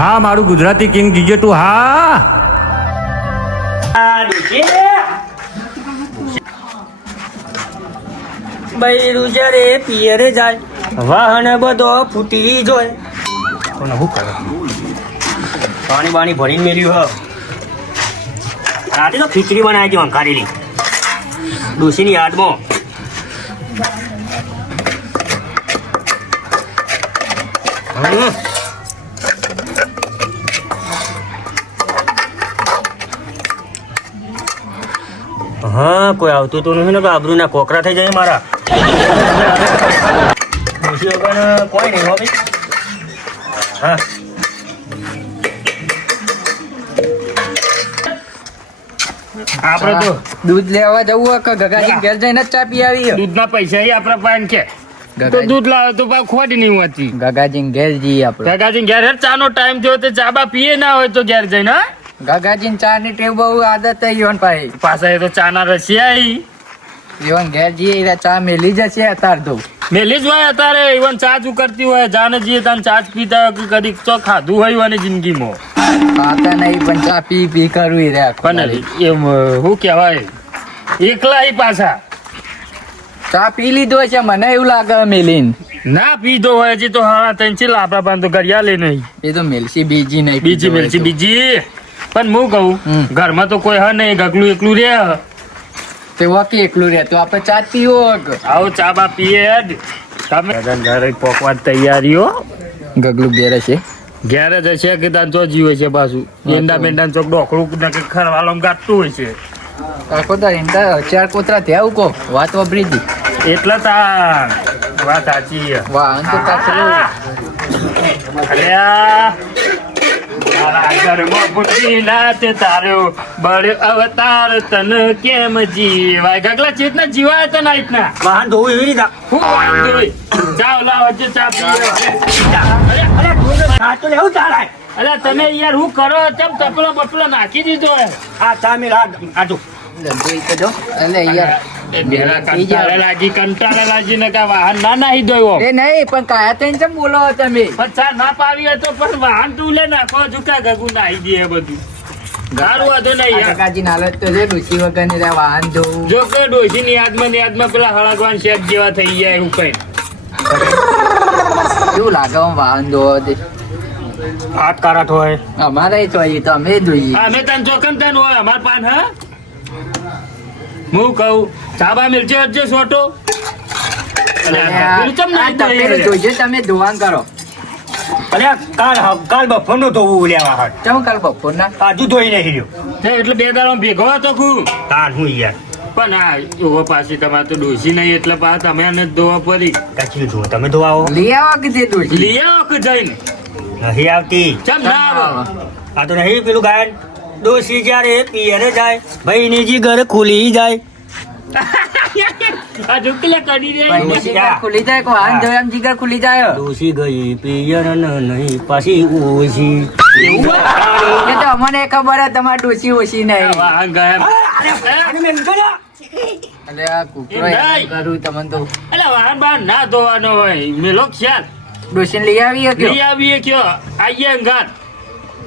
હા મારું Gujarati king GJ તું હા. બૈરું જ્યારે પિયરે જાય વાહન બધો ફૂટી જોય. કોને શું કરે? પાણી બાણી ભરીને મેલ્યું હ. રાતે તો ખીચડી બનાવી હતી અંકારેલી ડોશીની યાદમાં. હા કોઈ આવતું તો નહીં. ને કે આબરૂના કોકરા થઈ જાય મારા. કોઈ નહીં હો ભાઈ. હા. આપણે તો દૂધ લેવા જવું હોય કે ગગાજી ઘેર જઈને ચા પી આવી દૂધના પૈસા એ આપણા પાન કે. તો દૂધ લાવે તો પાછું ખોટી નહીં હોતી. ગગાજી ઘેર જઈએ આપણે. કાકાજી ઘેર ચાનો ટાઈમ થયો તો ચા બા પીએ ના હોય તો ઘેર જઈને હા? ગગાજી ચા ની ટેવ બહુ આદત થઈ યોન ભાઈ. પાછા એ તો ચાના રસિયા ઈ. ઈવન ઘેર જઈએ ચા મેલી જશે અતાર તો. મેલી જ હોય અત્યારે. ઈવન ચા જ કરતી હોય જાને જઈએ તાન ચા જ પીતા હોય કદી તો ખાધું હોય અને જિંદગીમાં. ખાતા નહીં પણ ચા પી પી કરવી રે પણ. એમ શું કહેવાય? એકલા ઈ પાછા. ચા પી લીધો છે મને એવું લાગે મેલીન. ના પીધો હોય હજી તો હા ત્રણ છે પાસે તો ઘડિયા લે નહીં એ તો મેલસી બીજી નહીં બીજી હોય બીજી. પણ હું કહું ઘરમાં તો કોઈ હ નહીં ગગલું એકલું રે તે વાકી એકલું રે તો આપણે ચા પીઓ પીવો આવો ચા બા પીએ જ. તમે ઘરે પોકવા તૈયારીઓ ગગલું ઘેરે છે? ઘેરે જ હશે કે તાન ચો જીવે છે પાછું. એંડા મેંડા ચોક ડોકડું ને કે ખરવાલો ગાતું હોય છે. આખો દાડી એમતા ચાર કોતરા થયા ઉકો? વાત વાપરી દી. એટલા તા. વાત સાચી છે. વાહ અંત તા અલ્યા. અવતાર તન કેમ જીવાય ગગલા જીવાય તને આઈતના વાહન હું વાંધો હોય? જાઓ લાવો વચ્ચે ચા અલ્યા તમે યાર હું કરો ચમ તપલો બપલો નાખી દીધો આ ચા મેલ આ જો જો યાર એ બેરા કા વાહન ના નાહી દોયો એ નહીં પણ કાયા ચમ બોલો તમે? પછા ના પાવી તો પણ વાહન તું લે નાખો ઝુકા ગગુ નાહી દે બધું. સારું હતું નહીં કાકાજી નાલત તો છે ડુસી વગરની વાહન જોવું જો કે ડોશી ની યાદમાં યાદમાં પેલા હળગવાન શેખ જેવા થઈ જાય એવું કઈ. કેવું લાગે વાહન જોવો તે આ કારાટ હોય. અમારે જોઈએ તો અમે જોઈએ. અમે તને ચોકન તને હોય અમાર પાન હા? હું કહું ચાબા મિલજે અજે સોટો. અલ્યા? જોઈશે તમે ધોવાણ કરો. અરે આ કાલ કાલ બફરનો ધોવું લેવા હાટ. ચમ કાલ બપોરના? આજુ ધોઈ નહીં રહ્યો. એટલે બે દાડો ભેગો હતો ખું તાર હું યાર. પણ આ જોવો પાછી તમારે તો ડોસી નહીં એટલે પા તમે ધોવા પડી. કાચી ધો તમે ધોવાઓ. લઈ આવો કે તે ડોસી લઈ આવો કે જઈને. નહીં આવતી. ચમ ના આવો. આ તો નહીં પેલું ગાયન. ડોસી જ્યારે પિયરે જાય ભાઈની જી ઘર ખુલી જાય. ખુલી જાય કે વાહન જોયા એમ જીગર ખુલી જાય. ડોસી ગઈ પિયર ન નહીં પાછી ઓછી. એ તો અમને ખબર હે તમારી ડોસી ઓછી નહીં. વાહન ગયા અરે. કરું તમને તો. વાહન ના ધોવાનો હોય. મેલો ખ્યાલ. ડોસી લઈ આવીએ લઈ આવીએ કયો? આઈએ અંગાત.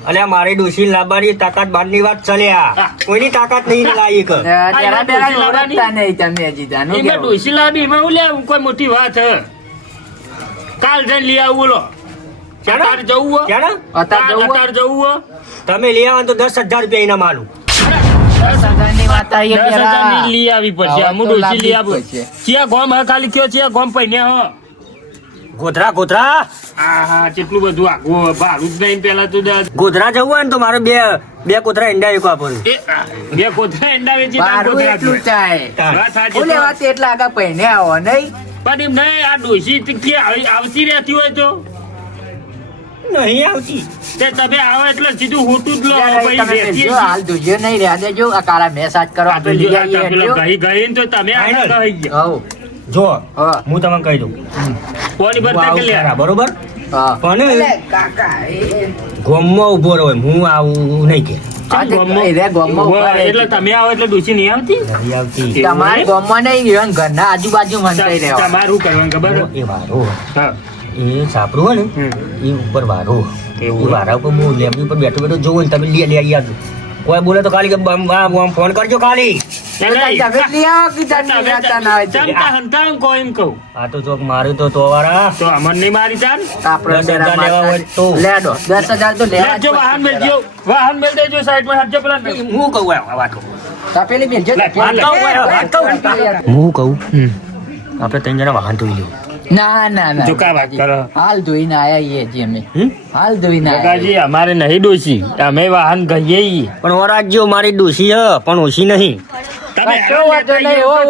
અલ્યા મારી ડોસી લાવવાની તાકાત બારની વાત ચલે આ. કોઈની તાકાત નહીં લાયક. તેરા લાવવાની? ઓળખતા નહીં તમે હજી જાનું એમાં કેવું? ડોસી લાવી એમાં હું લે કોઈ મોટી વાત હે. કાલ જઈને લઈ આવું બોલો? અત્યારે જવું હો. જવું તમે લઈ આવો તો દસ હજાર રૂપિયા દસ આવી પેલા. હજારની લઈ આવી પડશે અમુક ડોસી લઈ પડશે. ચિયા ગોમ હે ખાલી કયો ચિયા ગોમ પૈને હો. ગોધરા ગોધરા? હા હા કેટલું બધું આખું ભાડું જ નહીં પેલા તો ગોધરા જવું હોય ને તો મારો બે બે કોથરા ઈંડા એક આપવાનું બે કોથરા ઈંડા વેચી તાર એટલું વાત ઓલે વાત એટલા આગળ પહેને આવો નહીં? પણ એમ નહીં આ ડોસી કે આવી- આવતી રહેતી હોય તો? નહીં આવતી. તે તમે આવો એટલે સીધું હોતું જ લો પછી જો હાલ જોઈએ નહીં રહ્યા દેજો. આ કાળા મેસાજ કરો આપણે લઈ આવીએ ગઈ ગઈ ને તો તમે આગળ ગઈ ગયા. જો હું. તમને કહી દઉં. કોની પર બદલે આવું કે લે ખરા, બરોબર? હા. પણ કાકા એ- ગોમમાં ઊભો રહ્યો હું આવું નહીં કે. આ તે ગોમમાં- એ રે ગોમમાં ઊભો, ઊભા રહે એટલે તમે આવો એટલે ડોસી નહીં આવતી? આવતી. તમારા નહીં? ઘરના આજુબાજુ મંતાઈ રહેવા. તમારું કરવાનું ખબર? એ વારો. એ સાપરું હોય ને એ ઉપર વારો. એ વારા ઉપર લેમ્બી ઉપર બેઠો બેઠો જોવો ને તમે લે લે યાદ કોઈ બોલે તો ખાલી ફોન કરજો ખાલી આ તો ચોક મારું તો તો વાળા નહીં મારી ચાલ તો. લેડો દસ હજાર તો લેજો વાહન મેલજો વાહન મેલ દેજો હટજો પેલા હું આ વાત? કહું. હું કહું? આપણે ત્રણ જણા વાહન ધોઈ લ્યો. ના ના ના જો કા વાત કરો? હાલ ધોઈને આયા છીએ જી અમે. હાલ ધોઈને આયા કાકાજી અમારે નહીં ડોસી અમે વાહન ગઈએ ઈ. પણ ઓરાજ્યો મારી ડોસી હ પણ ઓછી નહીં. તમે કશો વાંધો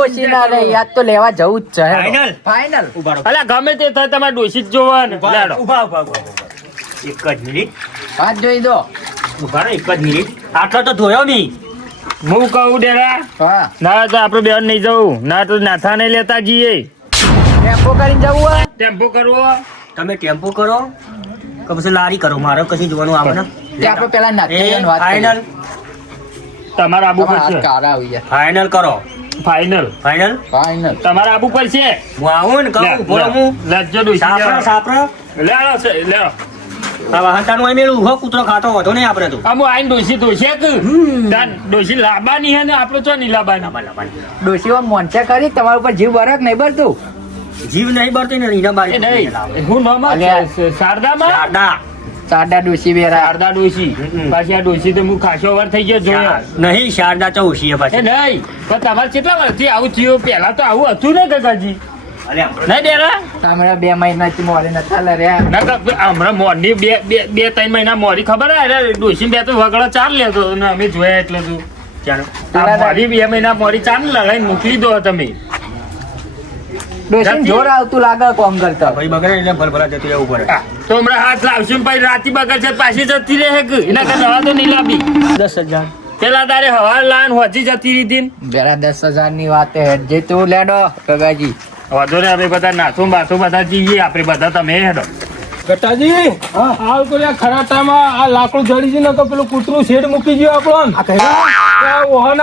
ઓછી યાદ તો લેવા જવું જ છે Final? ફાઈનલ ઊભા રહો. અલા ગમે તે થાય તમારે ડોસી જ ને. એક જ મિનિટ. હાથ જોઈ દો. ઊભા એક જ મિનિટ. આટલો તો ધોયો નહીં. હું કહું ડેરા ના તો આપણે બેન નહીં જવું. ના તો નાથા નહીં લેતા જઈએ. ટેમ્પો કરીને જવું હોય? ટેમ્પો કરવો તમે ટેમ્પો કરો કે પછી લારી કરો? મારે કશું જોવાનું આવે ને. તે આપણે પેલા નાથા વાત. ફાઇનલ તમારે આબુ પડશે. કાળા આવી જાય ફાઇનલ કરો. ફાઇનલ ફાઇનલ ફાઈનલ તમારે આબુ પડશે? હું આવું ને લે, કહું બોલો લે. હું. લજ્જો ડોસી સાપરા સાપરા લે છે, લેડો. આ વાહનતાનું મેળવું હો કૂતરો ખાતો હતો નહીં આપણે તો. આમ આઈને ડોસી ધોશે કે તાન ડોસી લાબાની હે ને આપણો ચો નહીં લાબાની ડોશીઓ મોનસે કરી તમારા ઉપર જીવ બરક નહીં ભરતું જીવ નહીં બળતી ને એના બાજુ નહીં. હું મામા અલ્યા. શારદામાં? શારદા. શારદા ડોશી બેરા શારદા ડોસી હમ. પાછી આ ડોસી તો હું ખાસો વાર થઈ ગયો જોયો. નહીં શારદા ચૌશી એ પાછી. નહીં. પણ તમારે કેટલા વર્ષથી આવું થયું? પહેલા તો આવું હતું ને કાકાજી અરે નહીં ડેરા? હમણાં બે મહિનાથી મોરી નતા લડ્યા. ના હમણાં મોરની બે બે બે ત્રણ મહિના મોરી ખબર અરે ડોસી બે તો વગડો ચાર લેતો અને અમે જોયા એટલે તું. ચાલો. મોરી બે મહિના મોરી ચાર લડાઈને મોકલી દો તમે. ડોશી જોર આવતું લાગે કોમ કરતા. ભાઈ બગડે એટલે ભરભરા જતું રહેવું પડે. તો હમણાં હાથ લાવશું ને રાતી બગડ છે પાછી જતી રહે કે? એના કરતા હવા તો નહીં લાવી દસ હજાર. પેલા તારે હવા લાન હોજી જતી રહી હતી દસ હજારની વાત હે. જે તું લેડો ગગાજી. વધુ ને અમે બધા નાથું બાથું બધા જઈએ આપણે બધા તમે હેડો. ગટાજી હાલ તો ખરાટામાં આ લાકડું જડી છે ને તો પેલું કૂતરું શેડ મૂકી ગયું આપણો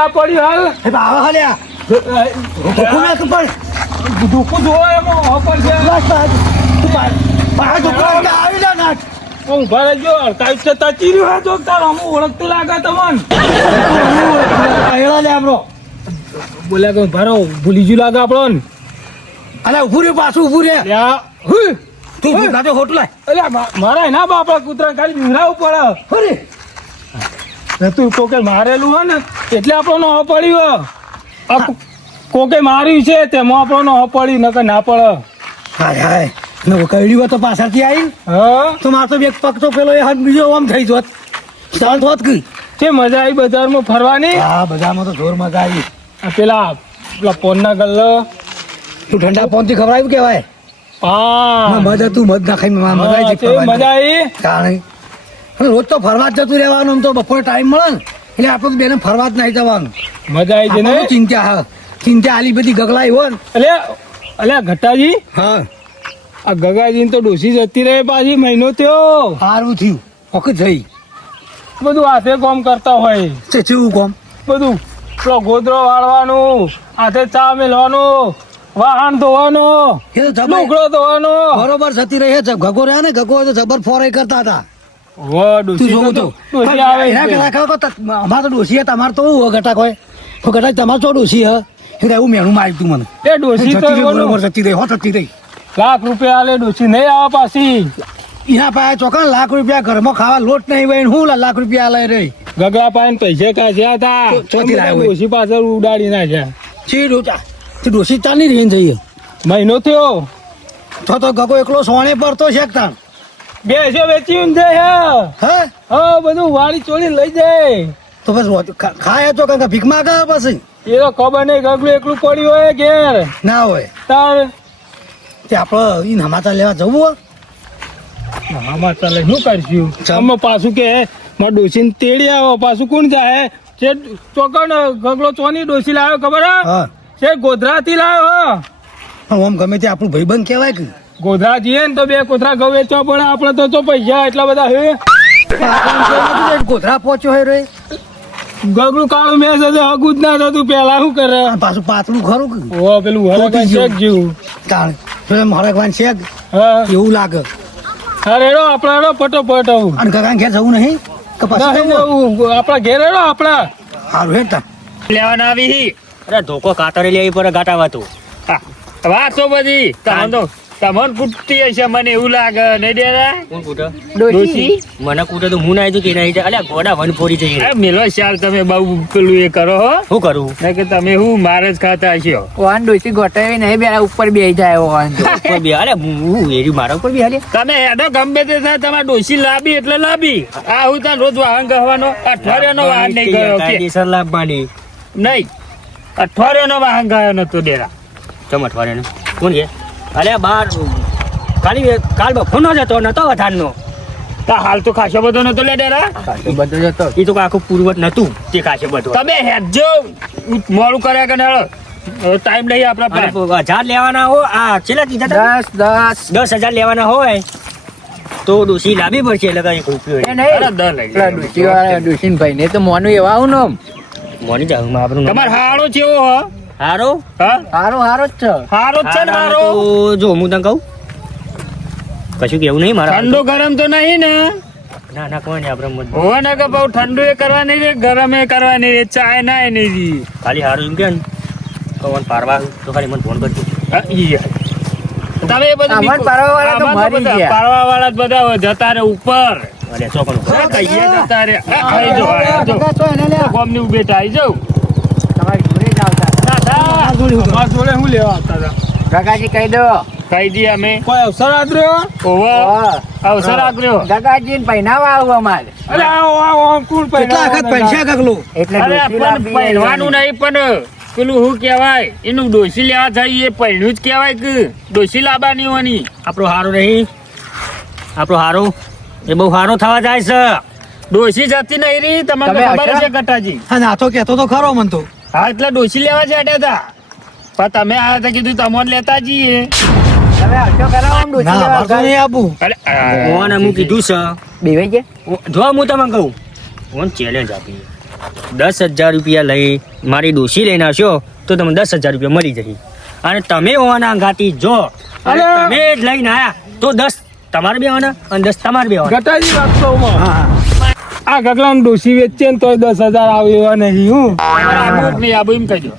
આ પડ્યું હાલ. ના દુખું જોવા એમાં ઓહો પડશે ઓ, ઊભા રહેજો અડતાલીસ છે તચી રહ્યું હે જો તાર અમુક ઓળખતું લાગે તમને. આપણો. બોલ્યા કે ભારો ભૂલી જ્યું લાગે આપણો અલે ઉભું રે પાછું ઉભું રે તું ગાતો ખોટું લાય. મારા એના બાપા કૂતરા ખાલી બિહરાવું પડે. અરે તું કોકે મારેલું હે ને એટલે આપણો ન પડ્યું કોકે માર્યું છે તેમાં આપણો નો પડ્યું નકર ના પડે. હાય હાય. ને કઈડી હોય તો પાછળથી આવી હા? તો મારો તો બે પગ તો પેલો એ હાથ બીજો આમ થઈ જોત. શાંત હોત ગઈ. તે મજા આવી બજારમાં ફરવાની? હા બધામાં તો જોર મજા આવી. આ પેલા પેલા પોનના ગલ્લો. તું ઠંડા પોનથી ખવડાવ્યું કેવાય હા. મજા તું મધ ના ખાઈ મજા આવી તે મજા આવી. કારણ રોજ તો ફરવા જ જતું રહેવાનું આમ તો બપોરે ટાઈમ મળે ને. એટલે આપણે તો બેને ફરવા જ નહીં જવાનું. મજા આવી છે ને? ચિંતા હા. ચિંતા આલી બધી ગગલાઈ હોય અલે એટલે અલ્યા ઘટાજી? હા. આ ગગાજી તો ડોસી જતી રહે પાછી મહિનો થયો. સારું થયું. વખત થઈ બધું હાથે કોમ કરતા હોય. છે ચેવું કોમ? બધું પેલો ગોદરો વાળવાનું હાથે ચા મેલવાનું વાહન ધોવાનો લુગડો ધોવાનો. બરોબર જતી રહી છે. ગગો રહ્યા ને ગગો તો જબર ફોરે કરતા હતા. અમારે તો ડોસી તમારે તો હું ગટાક હોય તો ગટાક તમારે તો ડોસી હે? એટલે એવું મેણું માર્યું તું મને. એ ડોસી તો બરોબર જતી રહી હો જતી રહી. લાખ રૂપિયા આલે ડોસી નહીં આવે પાછી. એના પાસે ચોકા લાખ રૂપિયા ઘરમાં ખાવા લોટ નહીં હોય હું લાખ રૂપિયા લઈ રહી. ગગા પાઈને પૈસા કાઢ્યા હતા. ડોસી પાછળ ઉડાડી નાખ્યા. છે ડોચા તે ડોસી ચાલી રહી જઈએ. મહિનો થયો. તો તો ગગો એકલો સોણે પડતો છે તાણ. બે છે વેચી જાય હે. હા? બધું વાળી ચોળી લઈ જાય. તો બસ ખાય તો કંઈક ભીખ માગા પછી. એ તો ખબર નહીં ગગલું એકલું પડ્યું હોય ઘેર. ના હોય. તાર. તે આપણે ઈ હમાતા લેવા જવું હોય આમાં લઈ શું કરશું. આમાં પાછું કે મારે ડોસીને તેડી આવો પાછું કોણ જાય? છે ચોકડ ગગલો ચોની ડોસી લાવ્યો ખબર હે? હા. છે ગોધરાથી લાવ્યો હા. આમ ગમે તે આપણું ભાઈબંધ કહેવાય કે. ગોધરા જઈએ ને તો બે કોથરા ઘઉં વેચવા પડે આપણે તો પૈસા એટલા બધા હે. ગોધરા પહોંચ્યો હોય રે. ગગલું કાળું મેં છે હગું જ ના થતું. પેલા શું કરે? પાછું પાતળું ખરું કે? ઓ પેલું હરકવાન. શેક જેવું. તાણ પેલું હરકવાન શેક હા. એવું લાગે. અરે હેડો આપણા હેડો ફટોફટ આવું. અને કાકા ઘેર જવું નહીં? કે પછી જવું? આપણા ઘેર હેડો આપણા. હારું હે તા. લેવાના આવી. હી. અરે ધોકો કાતરે લેવી પડે ગાટાવાતું. હા, વાતો બધી. તો તમને પૂછતી હશે મને એવું લાગે નહીં દેરા? કોણ કૂટે ડોશી. મને કૂટે તો હું નાઈ કે નહીં અલ્યા ગોડા વન ફોરી જઈ અરે મેલો શાલ તમે બહુ પેલું એ કરો હો. શું કરું? ના કે તમે હું મારે જ ખાતા હશો. ઓહન ડોસી ગોટાવી નહીં બે ઉપર બેસી જાય ઓહન ઉપર બે અરે હું હું એરી મારા ઉપર બી હાલે તમે એડો ગમે તે થાય તમારે ડોશી લાબી એટલે લાબી. આ હું તને રોજ વાહન ગહવાનો અઠવાડિયાનો વાહન નહીં ગયો કે. કાયદેસર લાભવાની નહીં અઠવાડિયાનો વાહન ગયો નતો ડેરા ચમ અઠવાડિયાનો? કોણ છે? અલ્યા બાર ખાલી કાલ બફોરનો જ હતો નતો વધારનો. તા હાલ તો ખાસો બધો નતો લે ડેરા? બધો જતો. એ તો આખું પૂર્વત નતું તે ખાસો બધું. તમે હેજો મોડું કર્યા કે નળ ટાઈમ નહીં આપણા પાસે. હજાર લેવાના હો આ છેલ્લા કીધા? દસ દસ. દસ હજાર લેવાના હોય તો ડોસી લાંબી પડશે એટલે કઈ રૂપિયો અરે ડોસી વાળા ડોસીન ભાઈ ને તો મોનું એવા આવું ને મોની જાવ આપણું તમારે હાડો ચેવો હો? હારો હા હારો હારો જ છે હારો જ છે ને હારો જો હું તને કહું કશું કેવું નહીં મારા ઠંડુ ગરમ તો નહીં ને ના ના કોઈ નહીં આપણે મત- હોવે ને કે બહુ ઠંડુ એ કરવાની રે ગરમ એ કરવાની રે ચાય ના એ નહીં રી. ખાલી હારું એમ કે ને કવન પારવા તો ખાલી મને ફોન કરજો હા, ઈ તમે એ બધું પારવાવાળા તો મરી ગયા. પારવાવાળા જ બધા જતા રે ઉપર અરે ચોકન જતા રે આઈ જાઓ, આઈ તો ગોમની ઉભે થાય, આઈ જાઓ. તમારી જોડે જ આવતા જોડે હું લેવા આવતા હતા? ગગાજી કહી દો. કહી દઈએ અમે. કોઈ અવસર આદર્યો ઓવે, અવસર આગ્યો ગગાજી ને પહેનાવા આવું અમારે. અરે આવો આવો કોણ કેટલા વખત પૈસા કાકલો એટલે અરે ડોસી પણ પહેરવાનું નહીં પણ પેલું શું કહેવાય? એનું ડોસી લેવા એ પહેર્યું જ કહેવાય કે ડોસી લાવવાની હોવાની આપણો હારો નહીં. આપણો હારો. એ બહુ હારો થવા જાય છે. ડોસી જતી નહીં રહી તમને તો ખબર છે કટાજી હા ના તો કહેતો તો ખરો મન તો. હા એટલે ડોસી લેવા જ હતા. પણ તમે આયા તો કીધું તમોન લેતા જઈએ. કહું દસ હજાર રૂપિયા લઈ મારી ડોસી લઈને આવશો તો તમને દસ હજાર રૂપિયા મળી જશે. અને તમે હોવાના ગાતી જો અને! તમે જ લઈને આયા તો દસ તમારે બે અને દસ તમારે બે ગટાજી વાસ્તવમાં હા હા. આ ગગલાને ડોસી વેચે ને તોય દસ હજાર આવે એવા નહીં હું. નહીં આબુ એમ કહેજો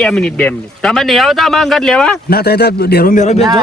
બે મિનિટ બે મિનિટ. તમે નહીં આવતા માંગત લેવા? ના થાય તો ડેરો મેરો બેસો.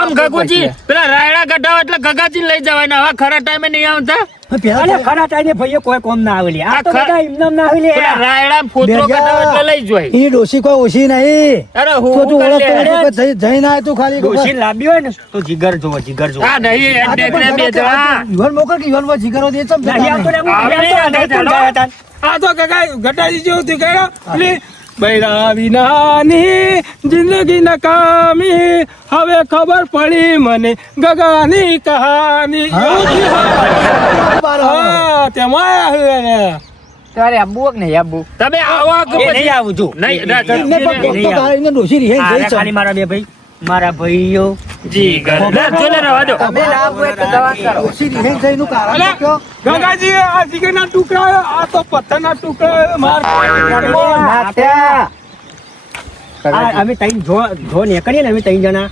ઓમ ગગુજી પેલા રાયડા ગઢાવ એટલે ગગાજી લઈ જવાના. હવે ખરા ટાઈમે નહીં આવતા? અરે તો- ખરા ટાઈમે ભાઈએ કોઈ કોમ ના આવેલી આ તો આ બધા એમને એમ ના આવેલી રાયડા બેજા. ગઢાવ એટલે લઈ જોય એની ડોસી કોઈ ઓછી નહીં અરે તો હું તું કરી ઓળખતો. નથી, જઈ- આય તું ખાલી ડોસી લાંબી હોય ને તો જીગર જોવો જીગર જોવો આ નહીં આ તો એટલે બે જણા. યુવાન મોકલ કે યુવાનમાં જીગરો દે ચમ નહીં ને, ને. ગયા હતા. આ તો ગગા ગટાજી જેવું થયું કહેલો પેલી બૈરા વિનાની જિંદગી નકામી. હવે ખબર પડી મને ગગાની કહાની. હા? તેમાં તારે આબુ કે નહીં આબુ તમે આવો કે નહીં આવું છું. નહીં, ડોસી. ખાલી મારા બે ભાઈ. મારા ભાઈઓ. જી દો. તમે ના આપો દવા કરો. કારણ કયો? ગગાજી આ જીગરના ટુકડા આ તો પથ્થરના ટુકડા માર. અમે તઈ જો જો નીકળીએ ને અમે તઈ જણા.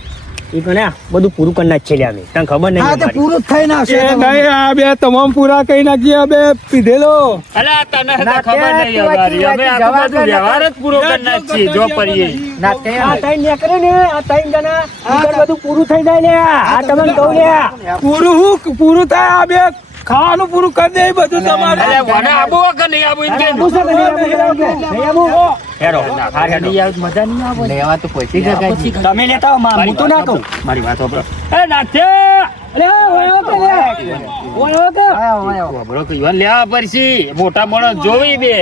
એ કને બધું પૂરું કરી નાખીએ અમે. તને ખબર નહીં હા તે પૂરું જ થઈને એ નહીં આ બે તમામ પૂરા કઈ નાખીએ આ પીધેલો. અલા તને તો ખબર નહીં અમારી. અમે વાંચી બધું વ્યવહાર જ પૂરો કરી નાખીએ જો પડીએ આ તઈ નીકળે ને આ તઈ જણા ઈ બધું પૂરું થઈ જાય ને આ તમને કહું લે પૂરું હું પૂરું થાય આ બે ખાવાનું પૂરું કરી દે બધું તમારે. વને આબુ કે નહીં આબુ એમ કે હેરો હા. હેડો લેવા તો પહોંચી ગગાજી તમે લેતા આવો, હું તો ના કહું મારી વાત સાંભળો. એ નાથે. અરે ઓયો કે લે? ઓયો કે? આયો, આયો. ખબરો કે યુવાન લેવા પડશે મોટા માણસ જોવી બે.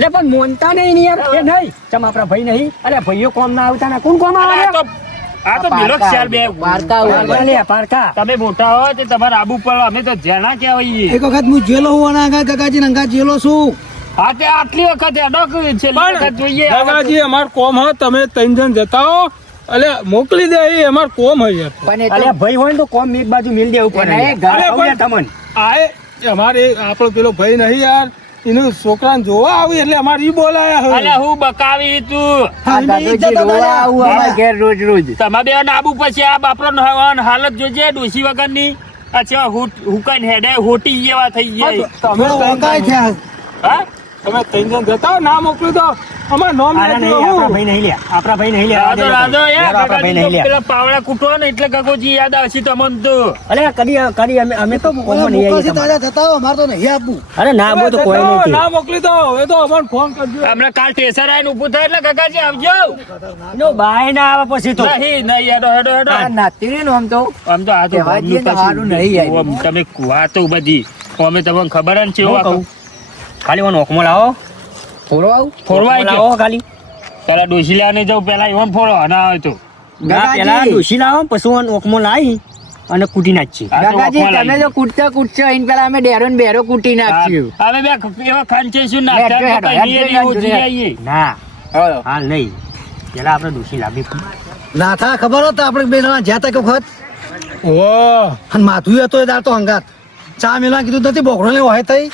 લે પણ મોનતા નહીં ને યાર. એ નહીં. ચમ આપણા ભાઈ નહીં? અરે ભાઈઓ કોમ ના આવતા ના? કોણ કોમ આવે? તો આ તો બિલો બે. પારકા હોય. પારકા તમે મોટા હોય તે તમારા આબુ પર અમે તો જેના કહેવાય એક વખત હું જેલો હું અને કાકાજી નંગા જેલો છું. હા તે આટલી વખત અડક છે. વખત જોઈએ દાદાજી અમાર કોમ હ. તમે ત્રણ જણ જતા હો. અલે મોકલી દે એ અમાર કોમ હે યાર. પણ અલે ભાઈ હોય તો કોમ એક બાજુ મિલ દેવું પડે અરે ઘરે તમને. આ અમારે આપણો પેલો ભાઈ નહીં યાર. એનું છોકરાને જોવા આવી એટલે અમારે ઈ બોલાયા અલે હું બકાવી તું. આવું અમારા ઘેર રોજ રોજ. તમારે બે આબુ પછી આ બાપરો હાલત જોજે ડોસી વગરની. અચ્છા હુકન હેડે હોટી જેવા થઈ જાય તમે વકાય છે હા? તમે ત્રણ જણ જતા ના મોકલું તો અમારે નોમ નહીં, આપણા ભાઈ નહીં લ્યા આપણા ભાઈ નહીં લ્યા રાજો રાજો યાર આપણા ભાઈ નહીં લ્યા પેલા પાવડા કૂટો ને એટલે ગગોજી યાદ આવશે તમને તો. અરે કદી કદી અમે અમે તો કોમો નહીં આવી તમારે. જતા હો, અમાર તો નહીં આપવું. અરે ના બો તો કોઈ નહીં ના મોકલી તો હવે તો અમને ફોન કરજો. હમણાં કાલ ટેસર આવીને ઊભું થાય એટલે ગગાજી આવજો. નો બાય ના આવે પછી તો. નહીં નહીં હેડો હેડો હેડો. નાતી ને આમ તો. આમ તો આ તો હારું નહીં આવ્યું. તમે વાતો બધી. અમે તમને ખબર જ છે હું કહું. ખાલી મને નોખમાં લાવો. ફોરવા આવું. ફોરવાય લાવો ખાલી. પેલા ડોસી લેવા નહીં પેલા ઈવન ફોરવા ના આવે તો પેલા ડોસી લાવો પછી મને નોખમાં લાવી અને કૂટી નાખી કાકાજી તમે જો તો કૂટતા કૂટશો અહીં પેલા અમે ડેરો ને બેરો કૂટી નાખ્યું હવે બે એવા ખાંચે શું. ના. હા. હાલ નહીં. પેલા આપણે ડોસી લાવી. ના થાય ખબર હતા આપણે બે જણા જ્યાં તક વખત. ઓ અને માથું હતો એ દાર તો હંગાત. ચા મેલા કીધું નથી બોકડો ને હોય તઈ?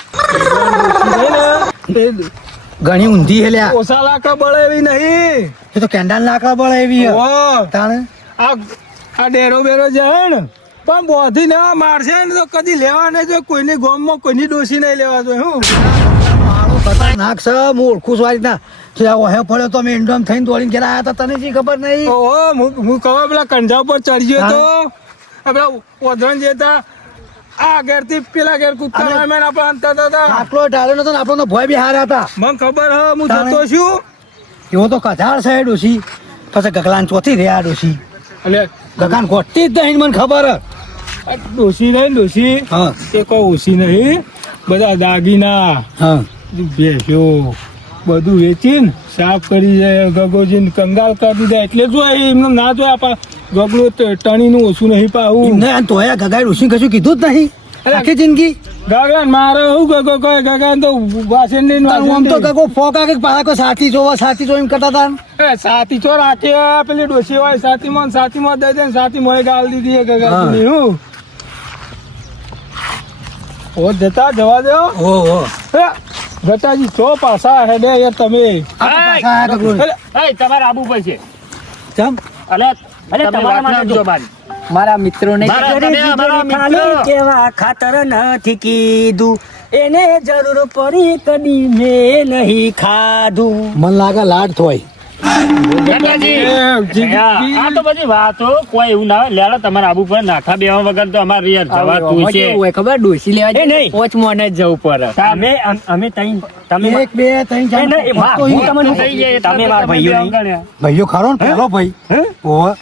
ઘણી ઊંધી હે લ્યા. ઓછા લાકડા બળે એવી નહીં. એ તો કેન્ડાલ લાકડા બળે એવી હે. ઓ તાણે? આ આ ડેરો બેરો જાય ને પણ બોધી ના મારશે ને તો કદી લેવા નહીં જો કોઈની ગોમમાં કોઈની ડોસી નહીં લેવા જોઈએ હું. મારું ખતરનાક છે હું ઓળખું છું આ રીતના. જે ઓહે પડ્યો તો મેં ઇન્ડોમ થઈને દોડીને ઘેર આવ્યા હતા તને જી ખબર નહીં? ઓહો હું હું કહું પેલા કંજા ઉપર ચડ્યો તો. પેલા ઓધણ જતા આ પેલા ઘેર કૂદકા અને- માર માર આપણે હતા. આટલો ઢાળ્યો નતો ને આપણો ભય બી હારા હતા. મને ખબર હ હું? જતો છું. એવો તો કજાળ છે ડોસી પછી ગગલાન ચોથી રહ્યા ડોસી એટલે ગગાન ગોઠતી જ નહીં મને ખબર ડોસી નહીં ડોસી હા. એ કોઈ ઓછી નહીં. બધા દાગીના. હા. ભેંસો બધું વેચીને સાફ કરી જાય ગગોજીને કંગાલ કરી દીધા. એટલે જો એમને ના જોયા આપા ગગલું ટણીનું ઓછું નહીં પાવું એમને તોયા ગગાએ ડોશી કશું કીધું જ નહીં. આખી જિંદગી. ગગન મારે હું ગગો કહે ગગન તો વાસણ લઈને આમ તો ગગો ફોકા કે પાછા કોઈ સાથી જોવા સાથી જો એમ કરતા હતા? એ સાથી ચો રાખે પેલી ડોસી હોય સાતીમાં ને સાતીમાં દઈ દે સાથી મોય ગાલ દીધી ગગાની હું. ઓ જતા જવા દો. ઓહો એ, ગટાજી છો પાછા હેડે યાર તમે. તમારે આબુ પડશે ચમ. અલે તમે તમારા માટે જો. મારા મિત્રો ને મારા તમે અમારા ખાલી કેવા ખાતર નથી કીધું. એને જરૂર પડી કદી મેં નહીં ખાધું. મન લાગે લાડ થોય. આ તો બધી વાતો કોઈ એવું ના લેડો તમારે આબુ પર નાખા બેવા વગર તો અમારે યાર જવાતું છે. ખબર? ડોસી લેવા જાય નહીં. પોચ મોને જવું પડે. અમે અમે તઈ તમે એક બે ત્રણ ચાર એ નહીં, એ પાંચ વાહ, તો હું તમને થઈ જાય તમે તો ભાઈઓ ખરો ને? પેલો ભાઈ. હે?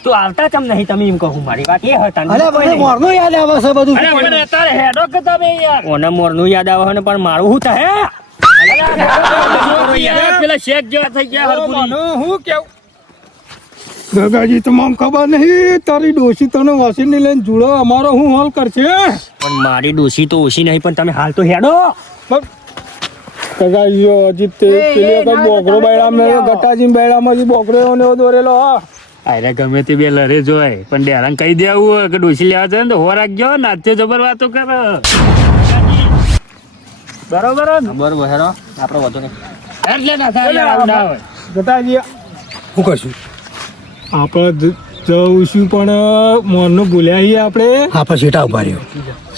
તો આવતા ચમ નહીં? તમે એમ કહું મારી વાત. એ હતા અરે મને મોરનું યાદ આવે છે બધું. અરે અત્યારે હેડો કે તમે યાર? ઓને મોરનું યાદ આવે ને પણ મારું શું થાય? પેલા શેઠ જેવા થઈ ગયા હું કેવું ગગાજી તમામ ખબર નહીં? તારી ડોશી તને વાસીને લઈને જુડો અમારો હું હાલ કરશે? પણ મારી ડોશી તો ઓછી નહીં પણ તમે હાલ તો હેડો. ગગાજી અજીત તે પેલી વખત ના, જલ્દી આવો. ગટાજી બૈરામાંથી બોકડો ને એવો દોરેલો હા. અરે ગમે તે બે લરે જોય પણ ડેરાન કહી દેવું હોય કે ડોશી લેવા જાય ને તો હો રાખજો નાચે જબર વાતો કરે. બરોબર? બરોબર હેડો આપણે વધુ નહીં. એટલે ના થાય આવું ના હોય. ગટાજી શું કરશું? આપણે પણ મોરનું ભૂલ્યા છીએ આપણે. હા પછી સેટા ઊભા રહ્યો?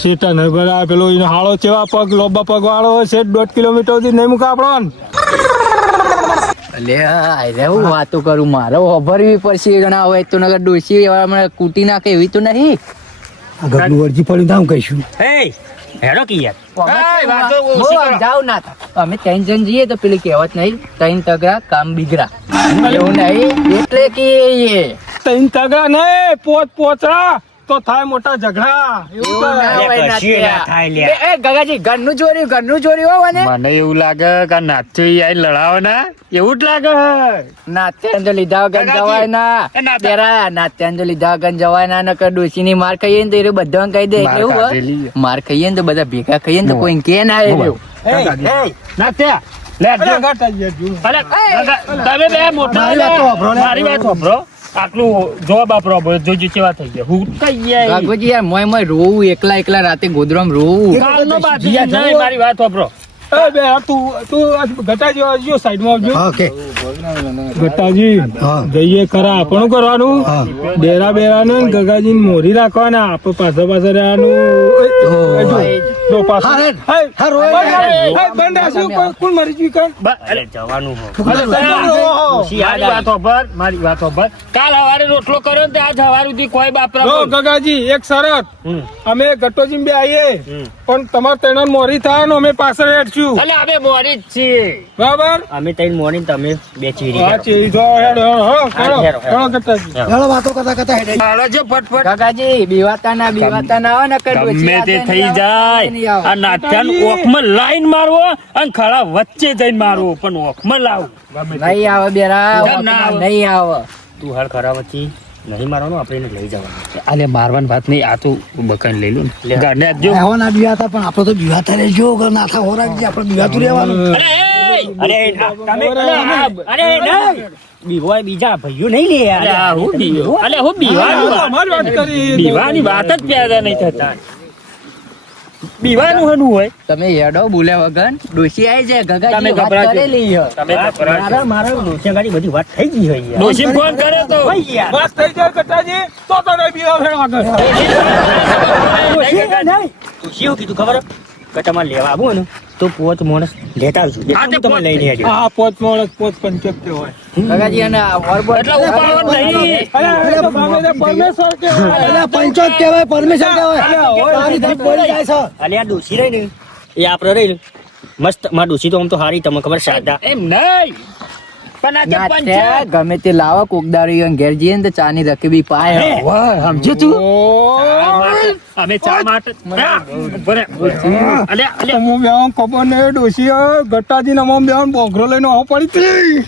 સેટા નહીં ભરા પેલો એનો હાળો ચેવા પગ લોબા પગ વાળો છે દોઢ કિલોમીટર સુધી નહીં મૂકા આપણો લે અરે હું વાતો કરું મારે ઓભરવી પડશે જણા હોય તો નગર ડોસી કૂટી નાખે એવી તો નહીં. આ ગગલું અરજી પડ્યું તો હું કહીશું. હે હેડો કી યાર કરો. ના થા અમે ત્રણ જણ જઈએ તો પેલી કહેવત નહીં ત્રણ તગડા કામ બીગડા. એવું નહીં એટલે કે એ. ત્રણ તગા નહીં પોત પોચા તો થાય મોટા ઝઘડા. એવું ના. હોય, ના નાત્યા. એ, એ, ગગાજી ઘરનું ચોર્યું ઘરનું ચોર્યું હો મને મને એવું લાગે કે આ નાચો આઈ લડાવો ના એવું જ લાગે નાત્યાન તો લીધા વગર જવાય ના એ તેરા નાત્યાન તો લીધા વગર જવાય ના નકર ડોશીની માર ખાઈએ ને તો એ બધા કહી દે. એવું માર ખાઈએ ને તો બધા ભેગા ખાઈએ ને તો કોઈ કે ના હે. નાચ્યા લે તમે બે મોટા મારી વાત તો આટલું જવાબ આપરો જોજો કેવા થઈ ગયા. હું કઈ ગયા યાર મોય મોય રોવું એકલા એકલા રાતે ગોદરામ રોવું. મારી વાત વાપરો. બે તું તું આ ગટાજી આવજો સાઈડમાં આવજો. ઓકે. ગટાજી જઈએ ખરા આપણું કરવાનું. ડેરા બેરાને ને ગગાજી મોરી રાખવાના આપણે પાછળ પાછળ રહેવાનું. હા, રોય, બંધ. કોણ- મરી ગયું? અરે, જવાનું હો. મારી મારી વાત. કાલ સવારે રોટલો કર્યો ને આજ સવાર સુધી કોઈ બાપરા જો ગગાજી એક શરત. અમે ગટોજી બે આવીએ પણ તમારે તેનો મોરી થાય અમે પાછળ હેઠશું અલે અમે મોરી જ છીએ. બરાબર? અમે તઈ મોર્નિંગ તમે બે ચીરી હા ચીરી જો હેડો હેડો હેડો હેડો, હેડો. હેડો. ગટાજી ચાલો વાતો કરતા કરતા હેડે. હાલો જો ફટફટ કાકાજી બીવાતા ના બીવાતા ના હોય ને કે ગમે તે થઈ જાય. આ ઓખમાં લાઈન મારવો અને ખડા વચ્ચે જઈને મારવો પણ ઓખમાં લાવું. નહીં આવે બેરા નહીં આવે. તું હાલ ખરા વચ્ચે નહીં મારવાનું આપણે એને લઈ જવાનું. અલે મારવાની વાત નહીં આ તો બકાઈને લઈ લો ને. ગાડને આપજો. આવો ના બીવાતા પણ આપણે તો બીવાતા રહેજો અગર નાથા હોરાક આપણે બીવાતું રહેવાનું. અરે અરે તમે અરે નહીં બીવાય બીજા ભાઈઓ નહીં લે આ હું બીવો? અલે હું વાત- વાત કરી. બીવાની વાત જ પેદા નહીં થતા. બીવાનું હનું હોય તમે હેડો બોલે વગર ડોશી આવી જાય તમે ગગાજી વાત કરેલી. તમે. મારા મારા ડોશી ગાડી બધી વાત થઈ ગઈ હોય યાર. ડોશીને ફોન કરે તો બસ થઈ જાય કટાજી તો તને બીવા ફેર આગળ ડોશી નહીં. ડોશી કીધું ખબર કટામાં તમારે લેવા આવું ને તો પોત માણસ લેતા આવજો. હા, તમે લઈને હેડજો. હા પોત માણસ પોત પંચોતેર હોય કાકાજી અને એટલે ઉપાડો નહીં. પરમેશ્વર. એટલે પંચોત કહેવાય. પરમેશ્વર કહેવાય. તારી ધીપ બોલી જાય છે. અલે આ ડોશી રહી ને એ આપણે રહી મસ્તમાં ડોશી તો આમ તો હારી તમને ખબર સાદા. એમ નહીં. પણ ના ગમે તે લાવો કોકદારી ઘેર જઈએ ને તો ચાની રકબી પાય. સમજે તું? ચા અમે ચા માટે. હા, તમે બેન ખબર ને ડોશી ગટ્ટાજી ને અમમ બેન બોઘરો લઈને આવો પડી હતી.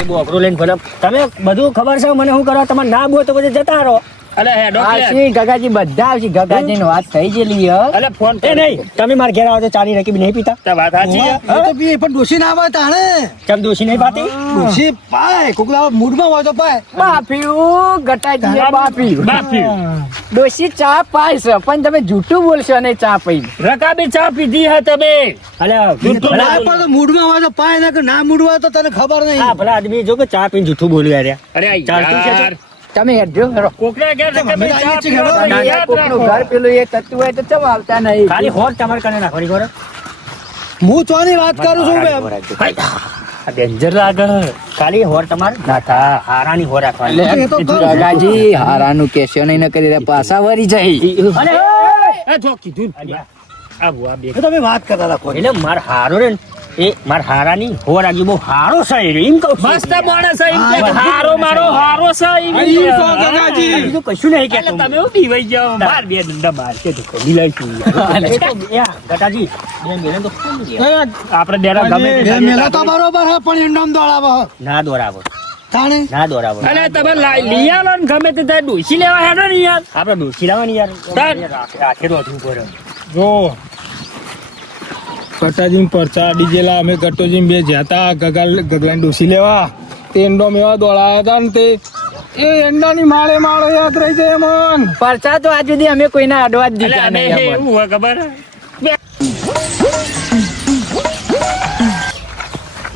એ લઈને ભલે તમે બધું ખબર છે મને શું કરો તમારે ના બોલ તો પછી જતા રહો. અલે હેડો કે આવશે ગગાજી બધા આવશે. ગગાજી વાત થઈ ગયેલી હે? અલે ફોન એ નહીં તમે માર ઘેર આવો તો ચાની રકી નહીં પીતા. તે વાત સાચી છે. તો પી પણ ડોશી ના આવે તાણે. કેમ ડોશી નહીં પાતી? ડોશી પાય કોકલા મૂડમાં હોય તો પાય. બાપ્યું ગટાઈ બાપ્યું બાપી ડોશી ચા પાય છે પણ તમે જૂઠું બોલશો ને ચા પી રકાબે ચા પીધી હે તમે. અલે જૂઠું ના પણ મૂડ મૂડમાં હોય તો પાય ના કે ના મૂડ હોય તો તને ખબર આ ભલા આદમી જો કે ચા પીને જૂઠું બોલ્યા યાર. અરે ચાલતું છે તમે હેડજો હેડો. કોકના ઘેર તમે ચા પીવા કોકનું ઘર પેલું એ થતું હોય તો ચમ આવતા નહીં ખાલી હોર તમારે કને ના ફરી કરો હું ચોની વાત કરું છું બે ડેન્જર લાગે ખાલી હોર તમાર ના થા હારાની હોર રાખવાની દાદાજી. હારાનું કેશો નહીં ન કરી રહ્યા પાછા વરી જાય અલે એ જો કીધું આ બુઆ બે તમે વાત કરતા રાખો એટલે માર હારો રે ને એ માર હારાની હોર આગી બહુ હારો છે એમ કહું. મસ્ત માણસ છે હારો મારો હારો છે એમ તો. બીજું કશું નહીં કે તમે હું બીવાઈ જાઓ. માર બે દંડા માર કે ધક્કો મિલાઈ છું તો ગટાજી તો? આપણે ડેરા ગમે મેલા તો બરોબર હે પણ એંડમ દોડાવો ના દોરાવો તાણે? ના દોરાવો અરે તમે લાઈ લઈ આલો ને ગમે તે તારે ડોસી લેવા હેડો ને યાર. આપણે ડોસી લાવવાની યાર. તાર. રાખે રાખે તો હજુ પર જો ગટાજી પરચા ડીજેલા અમે ગટોજી બે જ્યાતા ગગલ ગગલાને ડોસી લેવા. તે એંડો મેવા દોડાયા હતા ને તે. એ એંડાની માળે માળે યાદ રહી જાય મન. પરચા તો આજ સુધી અમે કોઈને અડવા જ દીધા નહીં. એવું હોય ખબર?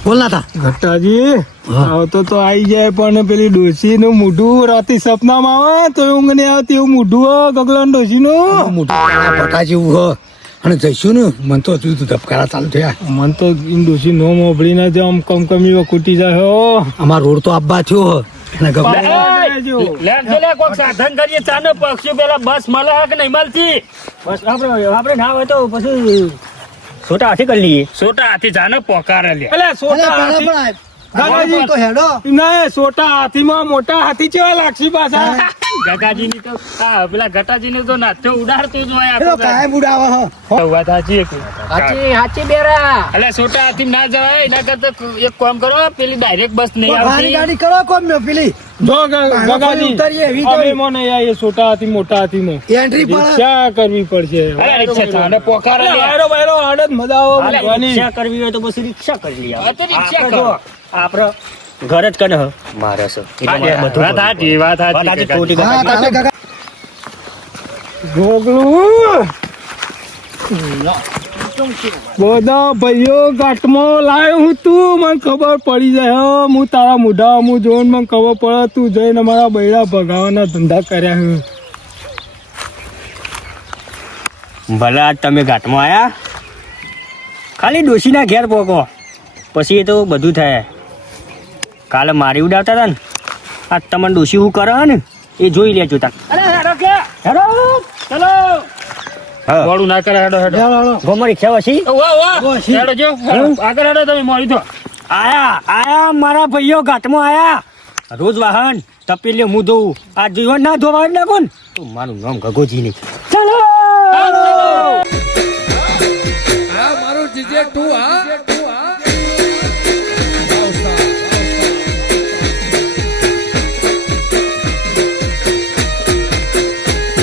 બોલના તા ગટ્ટાજી હા. આવતો તો આવી જાય પણ પેલી ડોસી નું મોઢું રાતે સપનામાં આવે તો ઊંઘ નહીં આવતી એવું મોઢું હો ગગલાન ડોસી નું મોટું પટા જેવું હે. અને જઈશું ને મન તો હજુ તો ધબકારા ચાલુ થયા. મન તો ઇન્દુસી નો મોભળી ના આમ કમી વખૂટી જાય હો. અમાર રોડ તો આબા થયો. અને ગબ્બર લે તો લે કોક સાધન કરીએ ચાને પક્ષી પેલા બસ મળે હે કે નહીં મળતી? બસ આપણે આપણે ના હોય તો પછી છોટા હાથી કરી લઈએ. છોટા હાથી જાને પોકાર લે. એટલે છોટા સોટા હાથી ગગાજી તો હેડો. ના સોટા હાથીમાં મોટા હાથી કેવા લાગશે પાછા. ગગાજી ની તો આ પેલા ગટાજી ની તો નાથો ઉડાડતું જ હોય એ કાયમ ઉડાવે હે. વાત સાચી એક હાચી હાચી બેરા. એટલે છોટા હાથી ના જવાય એના કરતા એક કામ કરો પેલી ડાયરેક્ટ બસ નહીં આવતી. ગાડી કરો કોમ મે પેલી? જો ગગાજી ઉતરીએ એવી અમે તો- આ એ છોટા હાથી મોટા હાથીમાં. એન્ટ્રી પડે રિક્ષા કરવી પડશે. અરે રિક્ષા ચાને પોકારે લે. આરો વાયરો આડત મજા આવે રિક્ષા કરવી હોય તો પછી રિક્ષા કરી લે. આ તો રિક્ષા આપણે જો, આપણે ઘર જ કને મારે છે. બધું વાત સાચી વાત સાચી, ખોટી ગોગલું. બધા ભાઈઓ ઘાટમાં લાયો હું તું. મને ખબર પડી જાય હું. તારા મોઢા હું જોઉં મને ખબર પડે. તું જઈને મારા બૈરા ભગાવાના ધંધા કર્યા હે. ભલે આજ તમે ઘાટમાં આયા? ખાલી ડોશીના ઘેર પોકો. પછી એ તો બધું થાય. કાલે મારી ઉડાવતા હતા ને. આ તમને ડોશી હું કરે ને એ જોઈ લેજો તા ચલો. વાળું આયા આયા મારા ભાઈઓ ઘાટમાં આયા. રોજ વાહન તપી હું ધોવું. આ જીવન ના ધોવા ના. કોણ તો મારું નામ ગગોજી નહીં. ચલો.